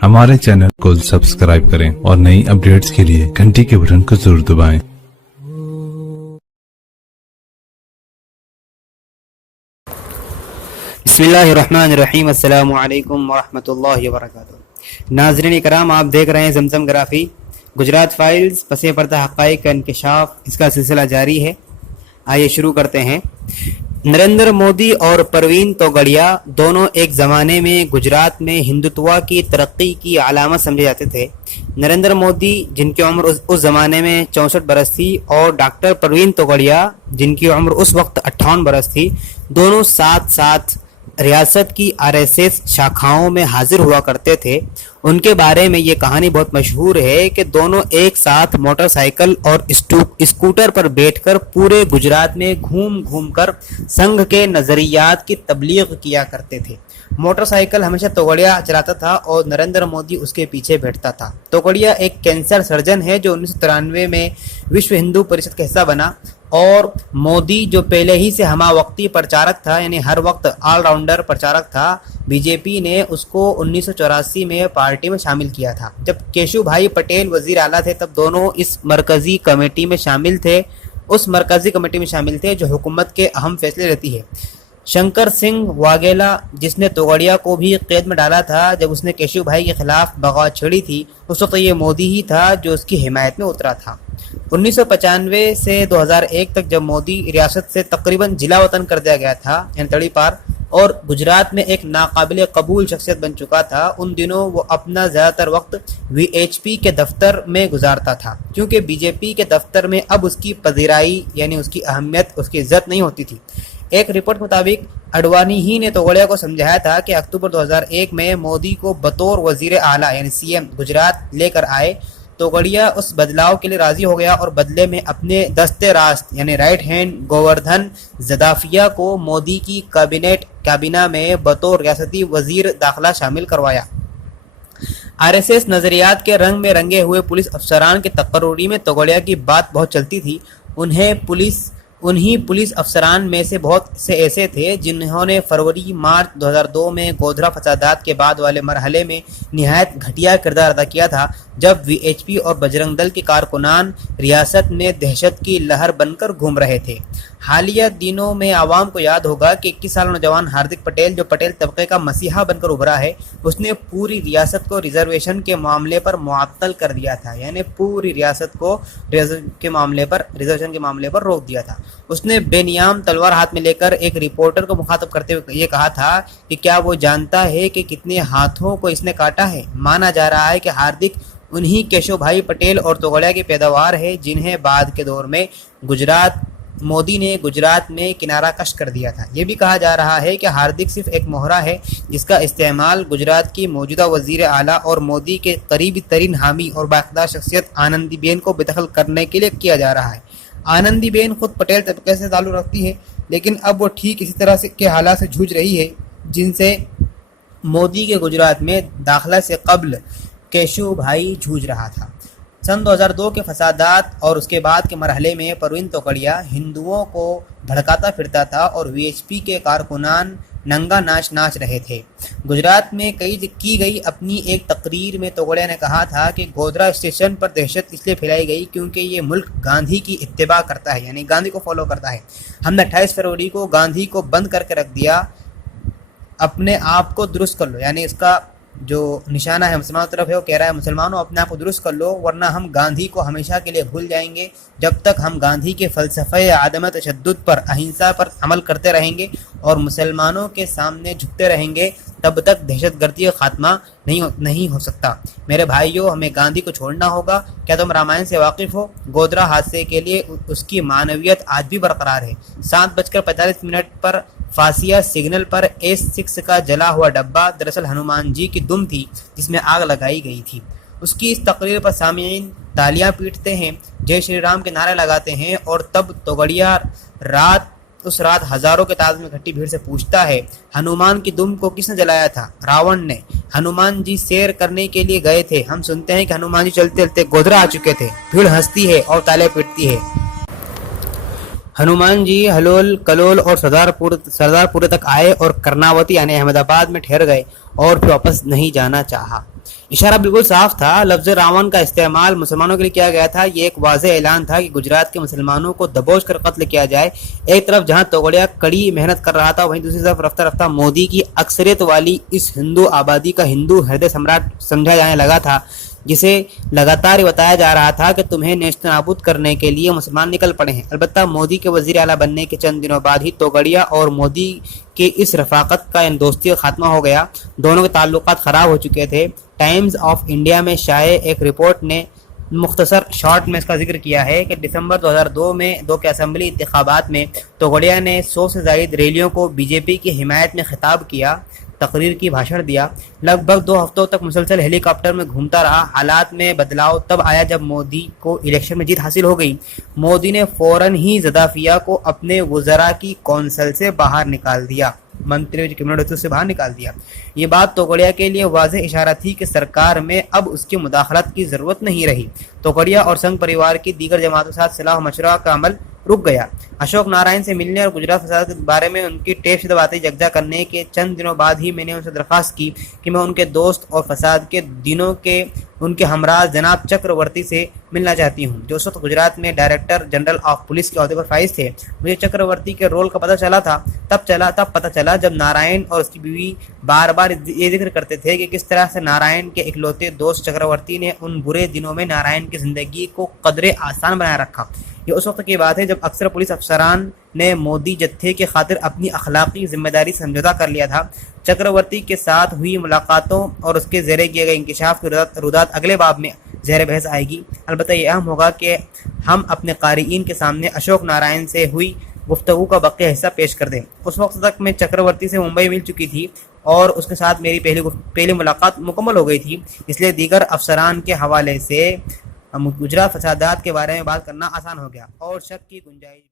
हमारे चैनल को सब्सक्राइब करें और नई अपडेट्स के लिए घंटी के बटन को जरूर दबाएं। बिस्मिल्लाहिर्रहमानिर्रहीम, अस्सलामु अलैकुम वरहमतुल्लाहि वबरकातुहू। नाज़रीन इकराम, आप देख रहे हैं ज़मज़म ग्राफी। गुजरात फाइल्स, पसे पर्दा हक़ाइक़ का इंकशाफ, इसका सिलसिला जारी है। आइए शुरू करते हैं। नरेंद्र मोदी और परवीन तोगड़िया दोनों एक ज़माने में गुजरात में हिंदुत्व की तरक्की की अलामत समझे जाते थे। नरेंद्र मोदी, जिनकी उम्र उस ज़माने में 64 बरस थी, और डॉक्टर परवीन तोगड़िया, जिनकी उम्र उस वक्त 58 बरस थी, दोनों साथ साथ रियासत की आरएसएस शाखाओं में हाजिर हुआ करते थे। उनके बारे में ये कहानी बहुत मशहूर है कि दोनों एक साथ मोटरसाइकिल और स्कूटर पर बैठकर पूरे गुजरात में घूम घूम कर संघ के नज़रियात की तबलीग किया करते थे। मोटरसाइकिल हमेशा तोगड़िया चलाता था और नरेंद्र मोदी उसके पीछे बैठता था। तोगड़िया एक कैंसर सर्जन है जो 1993 में विश्व हिंदू परिषद का हिस्सा बना, और मोदी जो पहले ही से हमावक्ती प्रचारक था, यानी हर वक्त ऑलराउंडर प्रचारक था, बीजेपी ने उसको 1984 में पार्टी में शामिल किया था। जब केशु भाई पटेल वजीर आला थे तब दोनों इस मरकजी कमेटी में शामिल थे। उस मरकजी कमेटी में शामिल थे जो हुकूमत के अहम फैसले लेती है। शंकर सिंह वाघेला, जिसने तोगड़िया को भी कैद में डाला था जब उसने केशु भाई के खिलाफ बगावत छेड़ी थी, उस वक्त ये मोदी ही था जो उसकी हिमायत में उतरा था। 1995 से 2001 तक जब मोदी रियासत से तकरीबन जिला वतन कर दिया गया था, यानी तड़ी पार, और गुजरात में एक नाकाबिले कबूल शख्सियत बन चुका था, उन दिनों वो अपना ज़्यादातर वक्त वीएचपी के दफ्तर में गुजारता था, क्योंकि बीजेपी के दफ्तर में अब उसकी पजीराई, यानी उसकी अहमियत, उसकी इज्जत नहीं होती थी। एक रिपोर्ट के मुताबिक अडवाणी ही ने तोगड़िया को समझाया था कि अक्टूबर 2001 में मोदी को बतौर वजीर आला यानी सीएम गुजरात लेकर आए। तोगड़िया उस बदलाव के लिए राजी हो गया और बदले में अपने दस्ते रास्त यानी राइट हैंड गोवर्धन जदाफिया को मोदी की काबीना में बतौर रियासती वजीर दाखिला शामिल करवाया। आरएसएस नजरियात के रंग में रंगे हुए पुलिस अफसरान की तकर्री में तोगड़िया की बात बहुत चलती थी। उन्हीं पुलिस अफसरान में से बहुत से ऐसे थे जिन्होंने फरवरी मार्च 2002 में गोधरा फसादात के बाद वाले मरहले में निहायत घटिया किरदार अदा किया था, जब वीएचपी और बजरंग दल के कारकुनान रियासत में दहशत की लहर बनकर घूम रहे थे। हालिया दिनों में आवाम को याद होगा कि 21 साल नौजवान हार्दिक पटेल, जो पटेल तबके का मसीहा बनकर उभरा है, उसने पूरी रियासत को रिजर्वेशन के मामले पर मुअत्तल कर दिया था, यानी पूरी रियासत को रिजर्वेशन के मामले पर रोक दिया था। उसने बेनियाम तलवार हाथ में लेकर एक रिपोर्टर को मुखातब करते हुए ये कहा था कि क्या वो जानता है कि कितने हाथों को इसने काटा है। माना जा रहा है कि हार्दिक उन्हीं केशव भाई पटेल और तोगड़िया की पैदावार है जिन्हें बाद के दौर में मोदी ने गुजरात में किनारा कश कर दिया था। ये भी कहा जा रहा है कि हार्दिक सिर्फ एक मोहरा है जिसका इस्तेमाल गुजरात की मौजूदा वजीर आला और मोदी के करीबी तरीन हामी और बाइख्तियार शख्सियत आनंदीबेन को बेदखल करने के लिए किया जा रहा है। आनंदीबेन खुद पटेल तबके से ताल्लुक़ रखती है, लेकिन अब वो ठीक इसी तरह से के हालात से जूझ रही है जिनसे मोदी के गुजरात में दाखिला से कब्ल केशु भाई जूझ रहा था। सन 2002 के फसादात और उसके बाद के मरहले में परवीन तोगड़िया हिंदुओं को भड़काता फिरता था और वीएचपी के कारकुनान नंगा नाच रहे थे। गुजरात में की गई अपनी एक तकरीर में तोगड़िया ने कहा था कि गोधरा स्टेशन पर दहशत इसलिए फैलाई गई क्योंकि ये मुल्क गांधी की इत्तिबा करता है, यानी गांधी को फॉलो करता है। हमने 28 फरवरी को गांधी को बंद करके रख दिया। अपने आप को दुरुस्त कर लो, यानी इसका जो निशाना है मुसलमानों की तरफ है, वो कह रहा है मुसलमानों अपने आप को दुरुस्त कर लो, वरना हम गांधी को हमेशा के लिए भूल जाएंगे। जब तक हम गांधी के फ़लसफ़े आदम तशद्दुद पर, अहिंसा पर अमल करते रहेंगे और मुसलमानों के सामने झुकते रहेंगे, तब तक दहशतगर्दी का खात्मा नहीं हो सकता। मेरे भाइयों, हमें गांधी को छोड़ना होगा। क्या तुम रामायण से वाकिफ़ हो? गोधरा हादसे के लिए उसकी मानवियत आज भी बरकरार है। 7:45 पर फासिया सिग्नल पर S6 का जला हुआ डब्बा दरअसल हनुमान जी की दुम थी जिसमें आग लगाई गई थी। उसकी इस तकरीर पर सामीन तालियां पीटते हैं, जय श्री राम के नारे लगाते हैं, और तब तोगड़िया उस रात हजारों के तादाद में इकट्ठी भीड़ से पूछता है, हनुमान की दुम को किसने जलाया था? रावण ने। हनुमान जी सैर करने के लिए गए थे। हम सुनते हैं कि हनुमान जी चलते चलते गोधरा आ चुके थे। भीड़ हंसती है और तालियां पीटती है। हनुमान जी हलोल कलोल और सरदारपुर तक आए और कर्नावती यानी अहमदाबाद में ठहर गए और फिर वापस नहीं जाना चाहा। इशारा बिल्कुल साफ था। लफ्ज रावण का इस्तेमाल मुसलमानों के लिए किया गया था। ये एक वाज़ेह ऐलान था कि गुजरात के मुसलमानों को दबोच कर कत्ल किया जाए। एक तरफ जहां तोगड़िया कड़ी मेहनत कर रहा था, वहीं दूसरी तरफ रफ्ता रफ्ता मोदी की अक्सरियत वाली इस हिंदू आबादी का हिंदू हृदय सम्राट समझा जाने लगा था, जिसे लगातार ये बताया जा रहा था कि तुम्हें नेस्त नाबूद करने के लिए मुसलमान निकल पड़े हैं। अलबत्ता मोदी के वजीर आला बनने के चंद दिनों बाद ही तोगड़िया और मोदी के इस रफाकत का दोस्ती का खात्मा हो गया। दोनों के ताल्लुकात ख़राब हो चुके थे। टाइम्स ऑफ इंडिया में शाये एक रिपोर्ट ने मुख्तसर शॉर्ट में इसका जिक्र किया है कि दिसंबर 2002 में 2 के असम्बली इंतखाबात में तोगड़िया ने 100 से ज़ायद रैलियों को बीजेपी की हिमायत में खिताब किया, तकरीर की, भाषण दिया। लगभग 2 हफ्तों तक मुसलसल हेलीकॉप्टर में घूमता रहा। हालात में बदलाव तब आया जब मोदी को इलेक्शन में जीत हासिल हो गई। मोदी ने फौरन ही ज़दाफिया को अपने वज़रा की कौंसल से बाहर निकाल दिया, मंत्री कम्युनिटी से बाहर निकाल दिया। ये बात तोगड़िया के लिए वाज़ेह इशारा थी कि सरकार में अब उसकी मुदाखलत की ज़रूरत नहीं रही। तोगड़िया और संघ परिवार की दीगर जमातों के साथ सलाह मशवरा का अमल रुक गया। अशोक नारायण से मिलने और गुजरात फसाद के बारे में उनकी टेप शुदा बातें यकजा करने के चंद दिनों बाद ही मैंने उनसे दरख्वास्त की कि मैं उनके दोस्त और फसाद के दिनों के उनके हमराज जनाब चक्रवर्ती से मिलना चाहती हूँ, जो उस वक्त गुजरात में डायरेक्टर जनरल ऑफ पुलिस के अहदे पर फाइज थे। मुझे चक्रवर्ती के रोल का पता चला था तब पता चला जब नारायण और उसकी बीवी बार बार ये जिक्र करते थे कि किस तरह से नारायण के इकलौते दोस्त चक्रवर्ती ने उन बुरे दिनों में नारायण की ज़िंदगी को कदरे आसान बनाए रखा। ये उस वक्त की बात है जब अक्सर पुलिस अफसरान ने मोदी जत्थे के खातिर अपनी अखलाकी जिम्मेदारी समझौता कर लिया था। चक्रवर्ती के साथ हुई मुलाकातों और उसके ज़रिए किए गए इंकिशाफ के रुदात अगले बाब में ज़हर बहस आएगी। अलबत्ता ये अहम होगा कि हम अपने क़ारीन के सामने अशोक नारायण से हुई गुफ्तगू का बकिया हिस्सा पेश कर दें। उस वक्त तक मैं चक्रवर्ती से मुंबई मिल चुकी थी और उसके साथ मेरी पहली मुलाकात मुकम्मल हो गई थी, इसलिए दीगर अफसरान के हवाले से गुजरात फसादात के बारे में बात करना आसान हो गया और शक की गुंजाइश